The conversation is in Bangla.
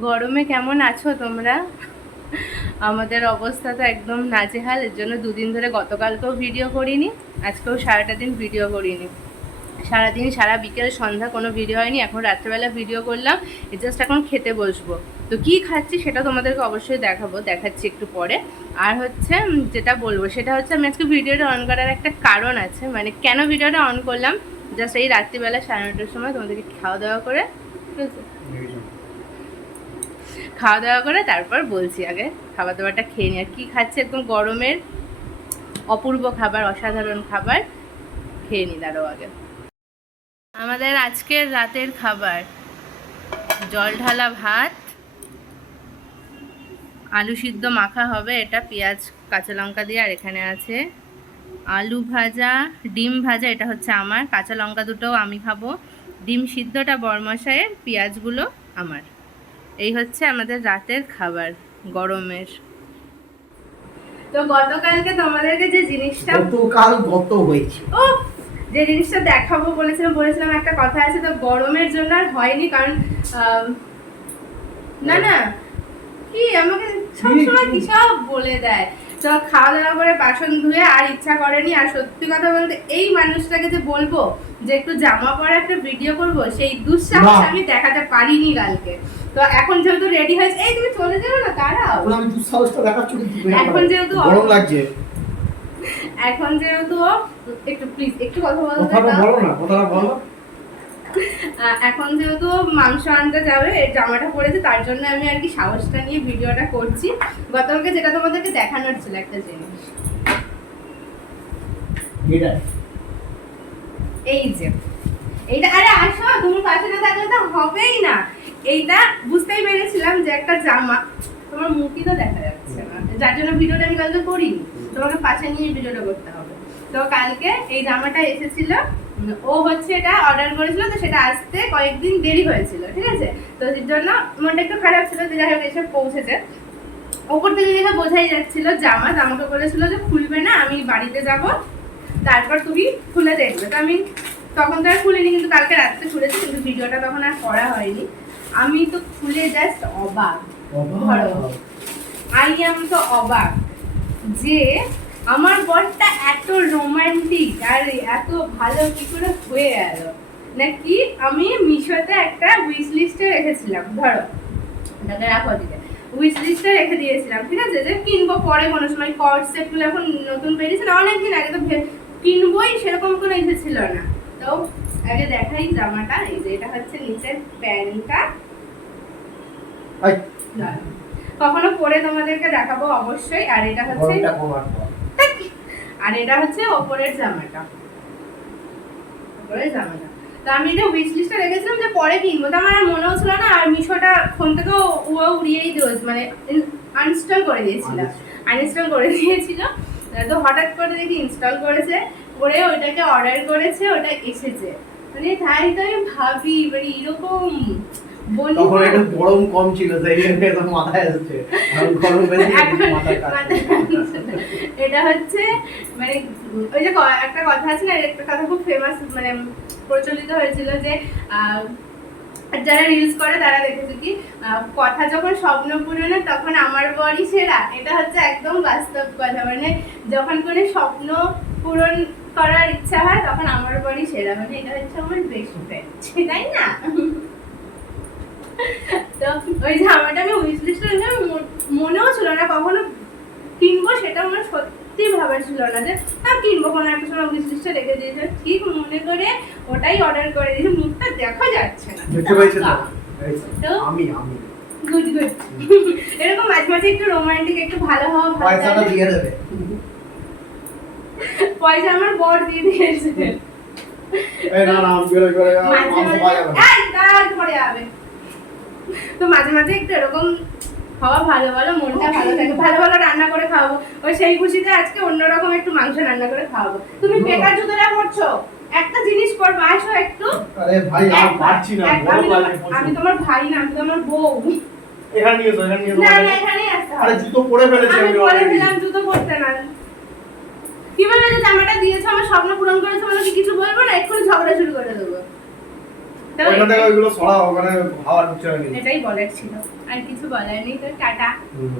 গরমে কেমন আছো তোমরা? আমাদের অবস্থা তো একদম নাজেহাল। এর জন্য দুদিন ধরে গতকালকেও ভিডিও করিনি, আজকেও সারাটা দিন ভিডিও করিনি। সারাদিন সারা বিকেল সন্ধ্যা কোনো ভিডিও হয়নি। এখন রাত্রেবেলা ভিডিও করলাম, জাস্ট এখন খেতে বসবো। তো কী খাচ্ছি সেটা তোমাদেরকে অবশ্যই দেখাচ্ছি একটু পরে। আর হচ্ছে যেটা বলবো সেটা হচ্ছে, আমি আজকে ভিডিওটা অন করার একটা কারণ আছে। মানে কেন ভিডিওটা অন করলাম, জাস্ট এই রাত্রিবেলা 9:30টার সময় তোমাদেরকে খাওয়া দাওয়া করে তারপর বলছি। আগে খাবার দাবারটা খেয়ে নিই। আর কী খাচ্ছি, একদম গরমের অপূর্ব খাবার, অসাধারণ খাবার খেয়ে নিই। তারও আগে আমাদের আজকের রাতের খাবার জল ঢালা ভাত, আলু সিদ্ধ মাখা হবে, এটা পেঁয়াজ কাঁচা লঙ্কা দিয়ে। আর এখানে আছে আলু ভাজা, ডিম ভাজা, এটা হচ্ছে আমার। কাঁচা লঙ্কা দুটোও আমি খাবো। ডিম সিদ্ধটা বরমশাইয়ের, পেঁয়াজগুলো আমার। এই হচ্ছে আমাদের রাতের খাবার গরমের। তো গতকালকে তোমাদেরকে যে জিনিসটা যে জিনিসটা দেখাবো বলেছিলাম একটা কথা আছে। তো গরমের জন্য আর হয়নি, কারণ না কি আমাকে সবসময় কি সব বলে দেয়। তো খাওয়া দাওয়া করে বাসন ধুয়ে আর ইচ্ছা করেনি। আর সত্যি কথা বলতে এই মানুষটাকে যে বলবো যে একটু জামা পরে একটা ভিডিও করব, সেই দুঃসাহস আমি দেখাতে পারিনি কালকে। তো এখন যেহেতু রেডি হয়েছে, এই তুমি চলে যাবে না, দাঁড়াও। আমি দুঃসাহসটা দেখাচ্ছি, এখন যেহেতু গরম লাগছে, এখন যেহেতু একটু প্লিজ একটু কথা বলো না, কথাটা বলো। এখন যেহেতু মাংস আনতে যাবে, এই জামাটা পরেছে, তার জন্য আমি আর কি সাহসটা নিয়ে ভিডিওটা করছি। গতকালকে যেটা তোমাদেরকে দেখানোর ছিল একটা জিনিস, এই যে এইটা। আরে আসো, তুমি পাশে না থাকলে তো হবেই না। এইটা বুঝতেই পেরেছিলাম যে একটা জামা, তোমার মুখই তো দেখা যাচ্ছে না, যার জন্য ভিডিওটা আমি কালকে করিনি। তোমাকে পাশে নিয়ে ভিডিওটা করতে হবে। তো কালকে এই জামাটা এসেছিল, ও হচ্ছে এটা অর্ডার করেছিল, তো সেটা আসতে কয়েকদিন দেরি হয়েছিল, ঠিক আছে। তো এর জন্য মনটা একটু খারাপ ছিল, যে যাই হোক এসে পৌঁছেছে। ওপর থেকে দেখে বোঝাই যাচ্ছিল জামাকে বলেছিল যে খুলবে না, আমি বাড়িতে যাব, তারপর তুমি খুলে দেখবে। তো আমি তখন তো আর খুলিনি, কিন্তু কালকে রাত্রে খুলেছি, কিন্তু ভিডিওটা তখন আর করা হয়নি। আমি তো খুলে জাস্ট অবাক, আই এম তো অবাক যে আমার বরটা এত রোমান্টিক আর এত ভালো কি করে হয়ে গেল। নাকি আমি মিশোতে একটা উইশ লিস্টে রেখেছিলাম, ধরো এটাকে রাখো দিকে, উইশ লিস্টে রেখে দিয়েছিলাম, ঠিক আছে, যে কিনবো পরে কোনো সময়। কর্ড সেটগুলো এখন নতুন বেরিয়েছে না, অনেকদিন আগে, তো কিনবোই সেরকম কোনো ইচ্ছে ছিল না। তো আগে দেখাই জামাটা। এই যে এটা হচ্ছে নিচের প্যান্টটা, কখনো পরে তোমাদেরকে দেখাবো অবশ্যই। আর এটা হচ্ছে ওপরের জামাটা। তো আমি এটা উইশ লিস্টে রেখেছিলাম যে পরে কিনবো, তো আমার মনেও ছিল না। আর মিশোটা ফোন থেকেও উড়িয়েই দিয়েছে, মানে আনইনস্টল করে দিয়েছিল। তো হঠাৎ করে দেখি ইনস্টল করেছে, করে ওইটাকে অর্ডার করেছে, ওটা এসেছে। মানে তাই তো আমি ভাবি, মানে এরকম তখন একটু গরম কম ছিল, তাই একদম মাথায় আসছে, আর গরম বেশি মাথায় কাটছে। এটা হচ্ছে মানে ওই যে একটা কথা আছে না, একটা কথা খুব ফেমাস, মানে প্রচলিত হয়েছিল, যে যারা রিলস করে তারা দেখেছে কি, কথা যখন স্বপ্ন পূরণে তখন আমার বরই সেরা। এটা হচ্ছে একদম বাস্তব কথা, মানে যখন কোনো স্বপ্ন পূরণ করার ইচ্ছা হয় তখন আমার বরই সেরা। মানে এটা হচ্ছে আমার বেস্ট ফ্রেন্ড, তাই না? তো ওই জামাটা আমি উইশ লিস্টে মনেও ছিল না কখনো কিনবো, সেটা আমার সত্যি ভাবার ছিল না যে কিনবো, কোনো একটা সময় উইশ লিস্টে রেখে দিয়েছে, ঠিক মনে করে ওটাই অর্ডার করে দিয়েছে। মুখটা দেখা যাচ্ছে না, দেখতে পাইছো তো? আমি গুড এরকম মাঝে মাঝে একটু রোমান্টিক, একটু ভালো হওয়া ভালো। পয়সাটা দিয়ে দেবে। পয়সা আমার বর দিয়ে দিয়েছে। এই না আমি বের করে পরে যাবে। তো মাঝে মাঝে একটু এরকম খাওয়া ভালো, মনটা ভালো থাকে। ভালো রান্না করে খাওয়াবো, ওই সেই খুশিতে আজকে অন্যরকম একটু মাংস রান্না করে খাওয়াবো। তুমি বেকার জুতোটা করছো, একটা জিনিস করবা, আসো একটু। আরে ভাই আর পারছি না, বড় লাগে। আমি তোমার ভাই না, আমি তোমার বউ। এখানে নিয়ে এসো, না এখানেই আসতে হবে। আরে জুতো পরে ফেলেছি আমি বলেছিলাম জুতো পরতে না। কি বলবে যে জামাটা দিয়েছো আমার স্বপ্ন পূরণ করেছো, বলে কি কিছু বলবো না, এক্ষুনি ঝগড়া শুরু করে দেবো। তো ওখান থেকে ওইগুলো সরাও, ওখানে হাওয়া ঢুকছে না কিন্তু। এটাই বলার ছিল, আর কিছু বলার নেই। তো টাটা। হুম।